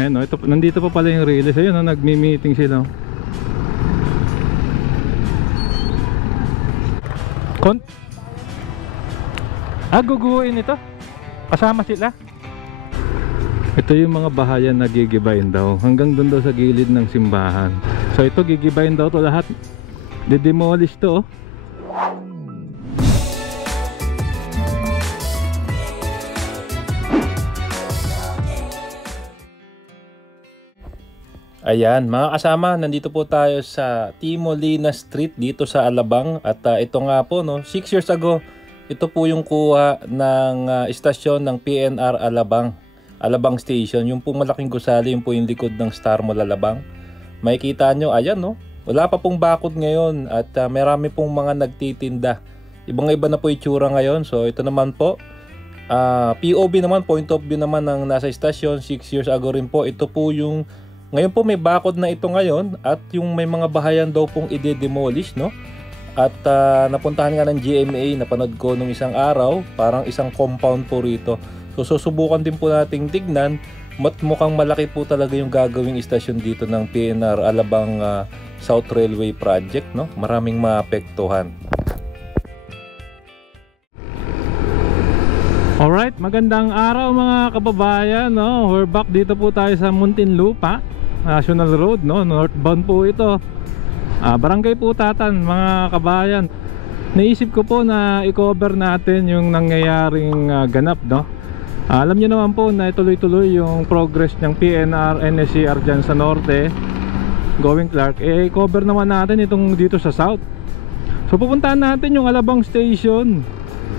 Ayan o, ito, nandito pa pala yung Riles. Ayun o, nagmi-meeting sila. Guguhin ito. Kasama sila. Ito yung mga bahayan na gigibayin daw. Hanggang doon daw sa gilid ng simbahan. So ito gigibayin daw to lahat. Didemolish to oh. Ayan mga kasama, nandito po tayo sa Timolina Street dito sa Alabang. At ito nga po no, 6 years ago, ito po yung kuha ng istasyon ng PNR Alabang, Alabang Station. Yung po malaking gusali, yung po yung likod ng Star Mall Alabang. Makikita nyo, ayan no, wala pa pong bakod ngayon at marami pong mga nagtitinda. Ibang-iba na po itsura ngayon. So ito naman po, POV naman, point of view naman ng nasa istasyon. 6 years ago rin po, ito po yung ngayon po may bakod na ito ngayon at yung may mga bahayan daw pong i-demolish no. At napuntahan nga ng GMA, napanood ko nung isang araw, parang isang compound po rito. So susubukan din po nating tignan, mukhang malaki po talaga yung gagawing istasyon dito ng PNR Alabang South Railway Project no. Maraming maapektuhan. Alright, magandang araw mga kababayan no. We're back dito po tayo sa Muntinlupa National Road no, northbound po ito. Barangay Putatan mga kabayan. Naisip ko po na i-cover natin yung nangyayaring ganap no. Alam niyo naman po na ituloy-tuloy yung progress ng PNR NSCR dyan sa norte going Clark. I-cover naman natin itong dito sa south. So pupuntahan natin yung Alabang Station.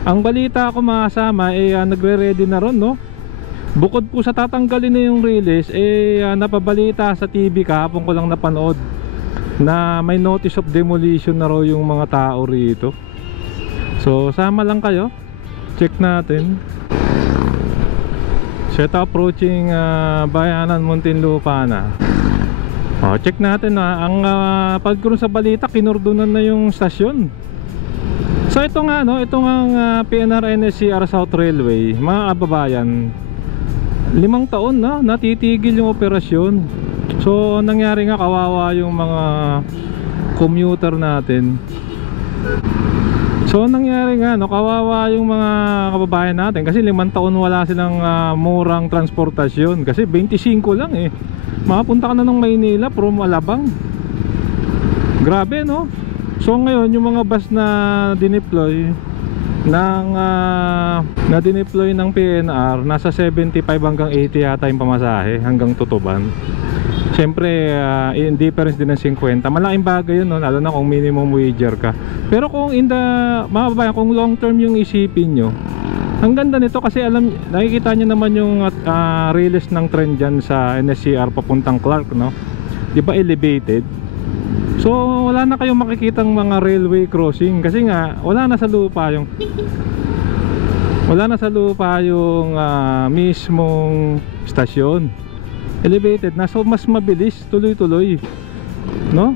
Ang balita ko mga kasama nagre-ready na ron no. Bukod po sa tatanggalin na yung release, napabalita sa TV kahapon ko lang napanood na may notice of demolition na raw yung mga tao rito. So sama lang kayo, check natin. So ito approaching Bayanan Muntinlupa na. Check natin na ang pagkaroon sa balita, kinurdunan na yung stasyon. So ito nga no, ito nga PNR NSCR South Railway mga kababayan, 5 taon na natitigil yung operasyon. So nangyari nga, kawawa yung mga commuter natin. So nangyari nga no, kawawa yung mga kababayan natin kasi 5 taon wala silang murang transportasyon. Kasi 25 lang makapunta ka na ng Maynila from Alabang. Grabe no. So ngayon yung mga bus na dineploy ng PNR, nasa 75 hanggang 80 yata yung pamasahe hanggang Tutuban. Siyempre in difference din ng 50. Malaking bagay yun no, lalo na kung minimum wager ka. Pero kung mga babayan, kung long term yung isipin nyo, ang ganda nito kasi nakikita nyo naman yung release ng trend dyan sa NSCR papuntang Clark no. Diba elevated? So wala na kayong makikitang mga railway crossing kasi nga wala na sa lupa yung mismong stasyon. Elevated na, so mas mabilis, tuloy-tuloy no.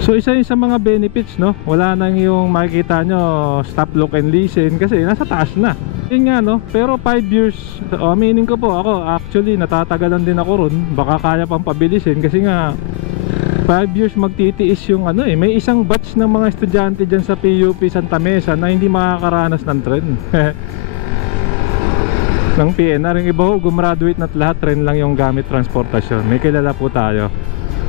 So isa yun sa mga benefits no. Wala nang yung makikita nyo stop, look and listen kasi nasa taas na. Yun nga no, pero 5 years meaning ko po, ako actually natatagalan din ako ron. Baka kaya pang pabilisin kasi nga 5 years magtitiis yung may isang batch ng mga estudyante dyan sa PUP Santa Mesa na hindi makakaranas ng tren ng PNR. Yung iba ho, gumraduate na lahat, tren lang yung gamit transportasyon. May kilala po tayo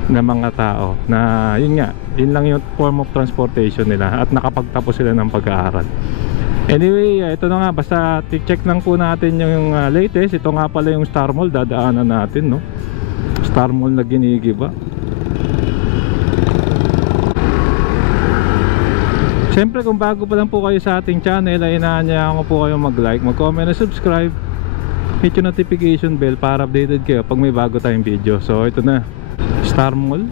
na mga tao na yun lang yung form of transportation nila at nakapagtapos sila ng pag-aaral. Anyway, ito na nga, basta check lang po natin yung latest. Ito nga pala yung Star Mall, dadaanan natin no. Star Mall na ginigiba. Siyempre kung bago pa lang po kayo sa ating channel, ay inaanyayahan ko po kayo mag-like, mag-comment at subscribe. Hit yung notification bell para updated kayo pag may bago tayong video. So ito na, Star Mall.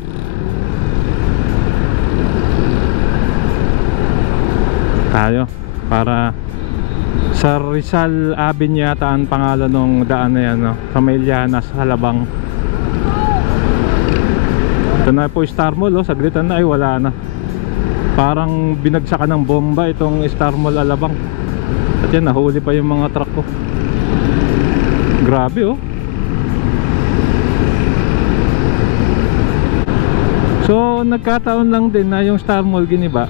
Tayo para sa Rizal Avenue yata ang pangalan ng daan na yan no? Sa Mailianas, Alabang. Ito na po Star Mall saglitan na ay wala na. Parang binagsakan ng bomba itong Star Mall Alabang. At yan, nahuli pa yung mga truck ko. Grabe So nagkataon lang din na yung Star Mall giniba.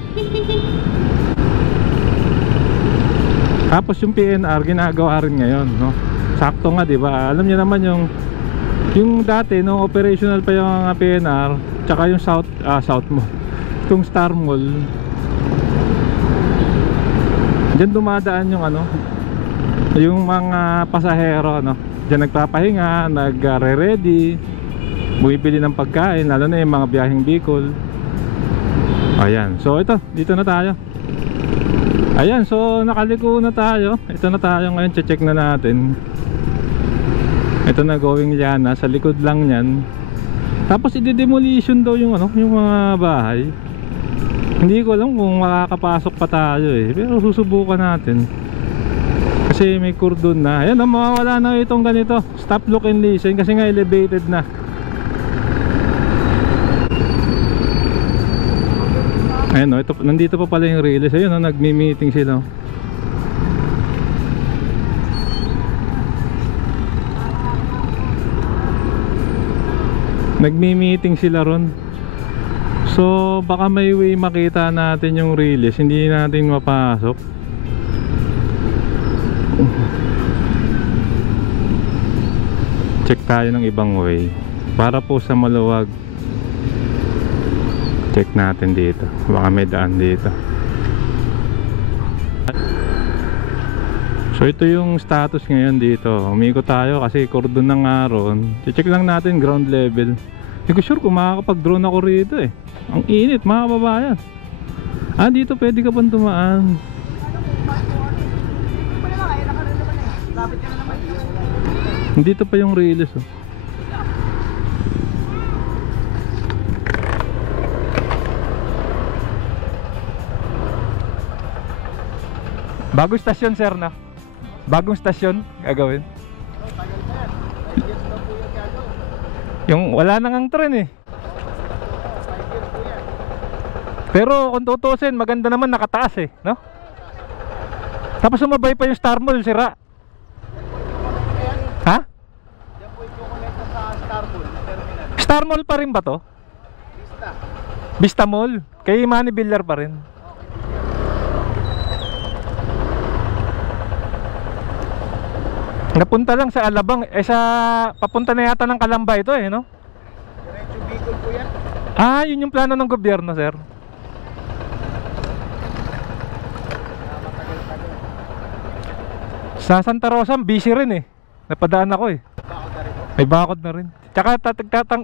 Tapos yung PNR ginagawa rin ngayon, no? Sakto nga, di ba? Alam niyo naman yung dati nung operational pa yung PNR, tsaka yung South Mall, itong Star Mall. Diyan dumadaan yung ano, yung mga pasahero, no? Diyan nagpapahinga, nagre-ready, bumibili ng pagkain, lalo na yung mga biyaheng Bicol. Ayan, so ito, dito na tayo. Ayan, so nakaliko na tayo. Ito na tayo ngayon, check na natin. Ito na going Liana, sa likod lang yan. Tapos i-demolition daw yung ano, yung mga bahay. Hindi ko alam kung makakapasok pa tayo eh, pero susubukan natin. Kasi may cordon na. Ayan, mawawala na itong ganito. Stop, look and listen kasi nga elevated na. Ayan o, ito, nandito pa pala yung relays. Ayun o, nagmi-meeting sila. Nagmi-meeting sila ron. So baka may way makita natin yung relays, hindi natin mapasok. Check tayo ng ibang way para po sa maluwag. Check natin dito, baka may daan dito. So ito yung status ngayon dito. Umikot tayo kasi cordon ng aron. Check lang natin ground level. Hindi ko sure kung makakapag-drone ako rito eh. Ang init mga kababayan. Ah, dito pwede ka pang tumaan. Dito pa yung relays oh. Bagong stasyon sir na. Bagong stasyon gagawin. Yung wala nang ang tren eh. Pero kung tutusin maganda naman nakataas eh, no? Tapos sumabay pa yung Star Mall sira. Ha? Star Mall pa rin ba to? Vista Mall. Kay Manny Villar pa rin. Napunta lang sa Alabang, sa papunta na yata ng Calamba ito eh, no? Diretso Bicol po yan. Ah, yun yung plano ng gobyerno, sir. Sa Santa Rosa, busy rin eh. Napadaan ako eh. May bakod na rin. Tsaka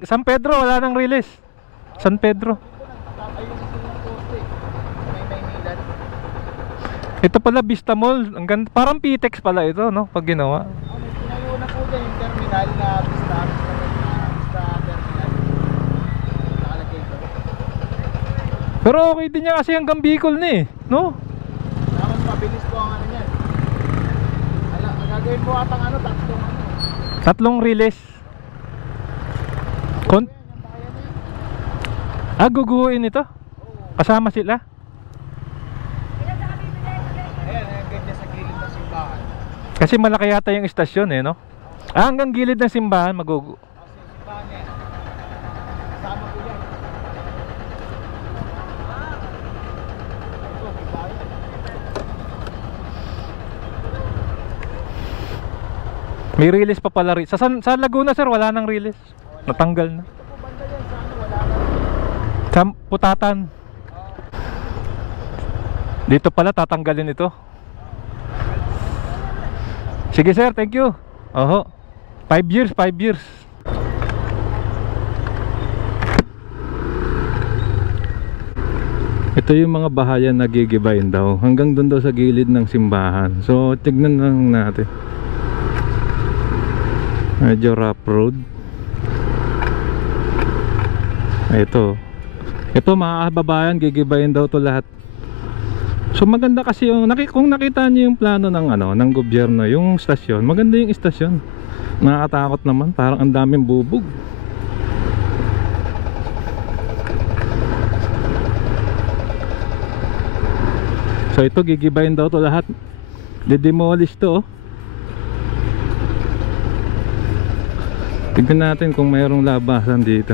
San Pedro, wala nang release. San Pedro. Ito pala Vista Mall, ang ganda, parang Pitex pala ito, no? Pag ginawa. Pinayuna po dyan yung terminal na Vista Terminal. Nakalagay ko. Pero okay din niya kasi hanggang Bicol na eh, no? Mas mabilis po ang ano niyan. Gagawin po atang ano, tatlong release. Guguhin ito? Kasama sila? Kasi malaki yata yung istasyon eh, no? Ah, hanggang gilid ng simbahan magugu. May release pa pala rin. Sa Laguna sir, wala nang release. Natanggal na. Sa Putatan. Dito pala tatanggalin ito. Sige sir, thank you. Oho. 5 years, 5 years. Ito yung mga bahayan na gigibayin daw. Hanggang doon daw sa gilid ng simbahan. So, tignan lang natin. Medyo rough road. Ito mga kababayan, gigibayin daw to lahat. So maganda kasi yung kung nakita niyo yung plano ng ng gobyerno, yung istasyon, maganda yung istasyon. Nakakatakot naman, parang ang daming bubog. So ito gigibayin daw to lahat. Didemolish to. Tignan natin kung mayroong labasan dito.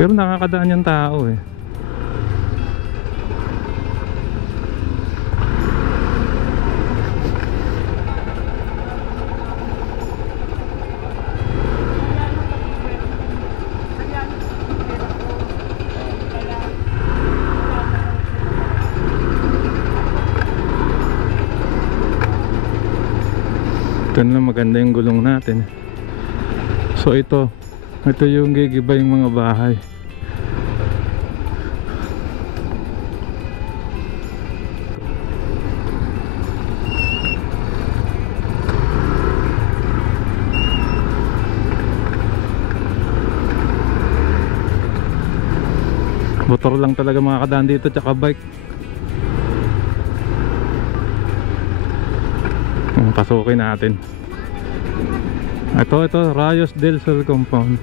Pero nakakadaan yung tao eh. Ito na maganda yung gulong natin. So ito yung gigiba yung mga bahay. Motor lang talaga makakadaan dito, tsaka bike. Pasukin natin. Ito Rayos del Sol compound.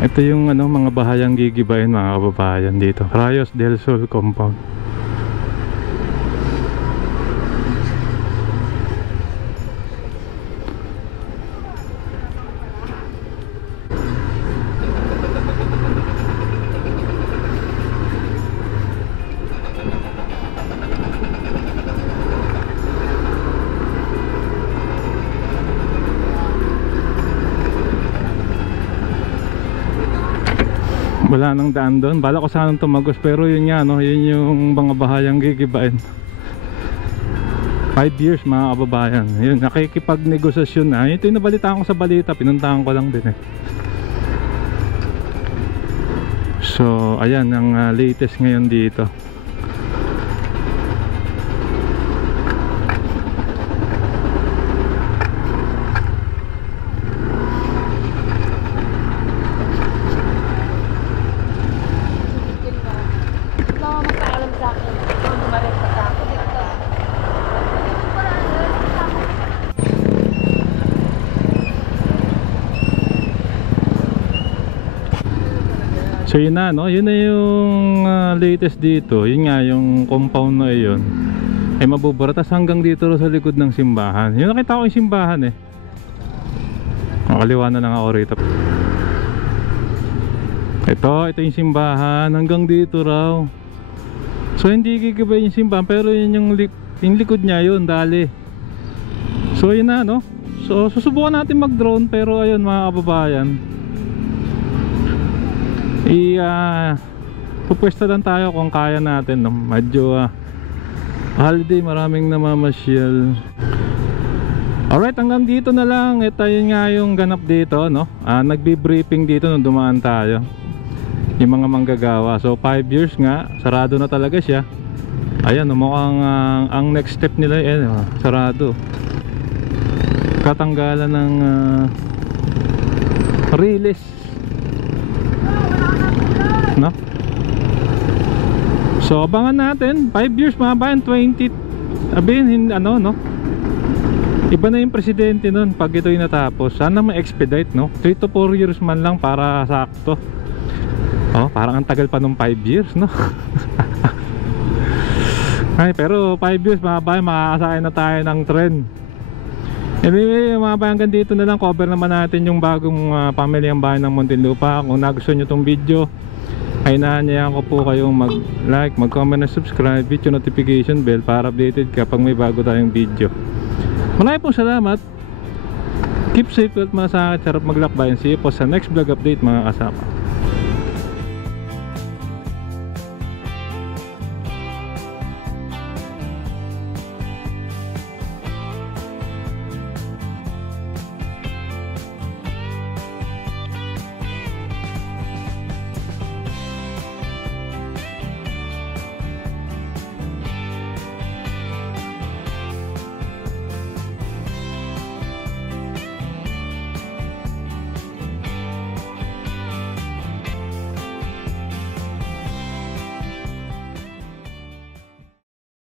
Ito yung mga bahayang gigibain mga kababayan dito. Rayos del Sol compound. Wala nang daan doon. Bala ko sanang tumagos, pero yun nga yun yung mga bahayang gigibain. 5 years mga kababayan. Yun, nakikipag-negosasyon na. Ito yung nabalitaan ko sa balita, pinuntahan ko lang din eh. So ayan ang latest ngayon dito. So yun na yun na yung latest dito. Yun nga yung compound na yun ay mabubura, tas hanggang dito sa likod ng simbahan. Yun, nakita ko yung simbahan eh. Makaliwa na lang ako rito. Ito yung simbahan, hanggang dito raw. So hindi gigibay yung simbahan, pero yun yung likod niya yun, dali. So yun na So susubukan natin mag drone, pero ayun mga kababayan, pupwesto lang tayo kung kaya natin medyo holiday, maraming namamasyal. Alright, hanggang dito na lang. Ito yun nga yung ganap dito nagbi-briefing dito nung dumaan tayo, yung mga manggagawa. So 5 years nga, sarado na talaga siya. Ayan, mukhang ang next step nila sarado. Katanggalan ng release. So abangan natin 5 years mga bayan, 20 sabihin iba na yung presidente nun pag ito'y natapos. Sana ma-expedite 3 to 4 years man lang para sakto. Parang ang tagal pa nung 5 years Ay, pero 5 years mga bayan, makakasakay na tayo ng trend. Anyway mga bayan, hanggang dito na lang. Cover naman natin yung bagong pamilyang bayan ng Muntinlupa. Kung nagustuhan nyo tong video ay nahanyayan ko po kayong mag-like, mag-comment at subscribe, video notification bell para updated kapag may bago tayong video. Maraming pong salamat. Keep safe at masakit, sarap maglakbayan. See you po sa next vlog update mga kasama.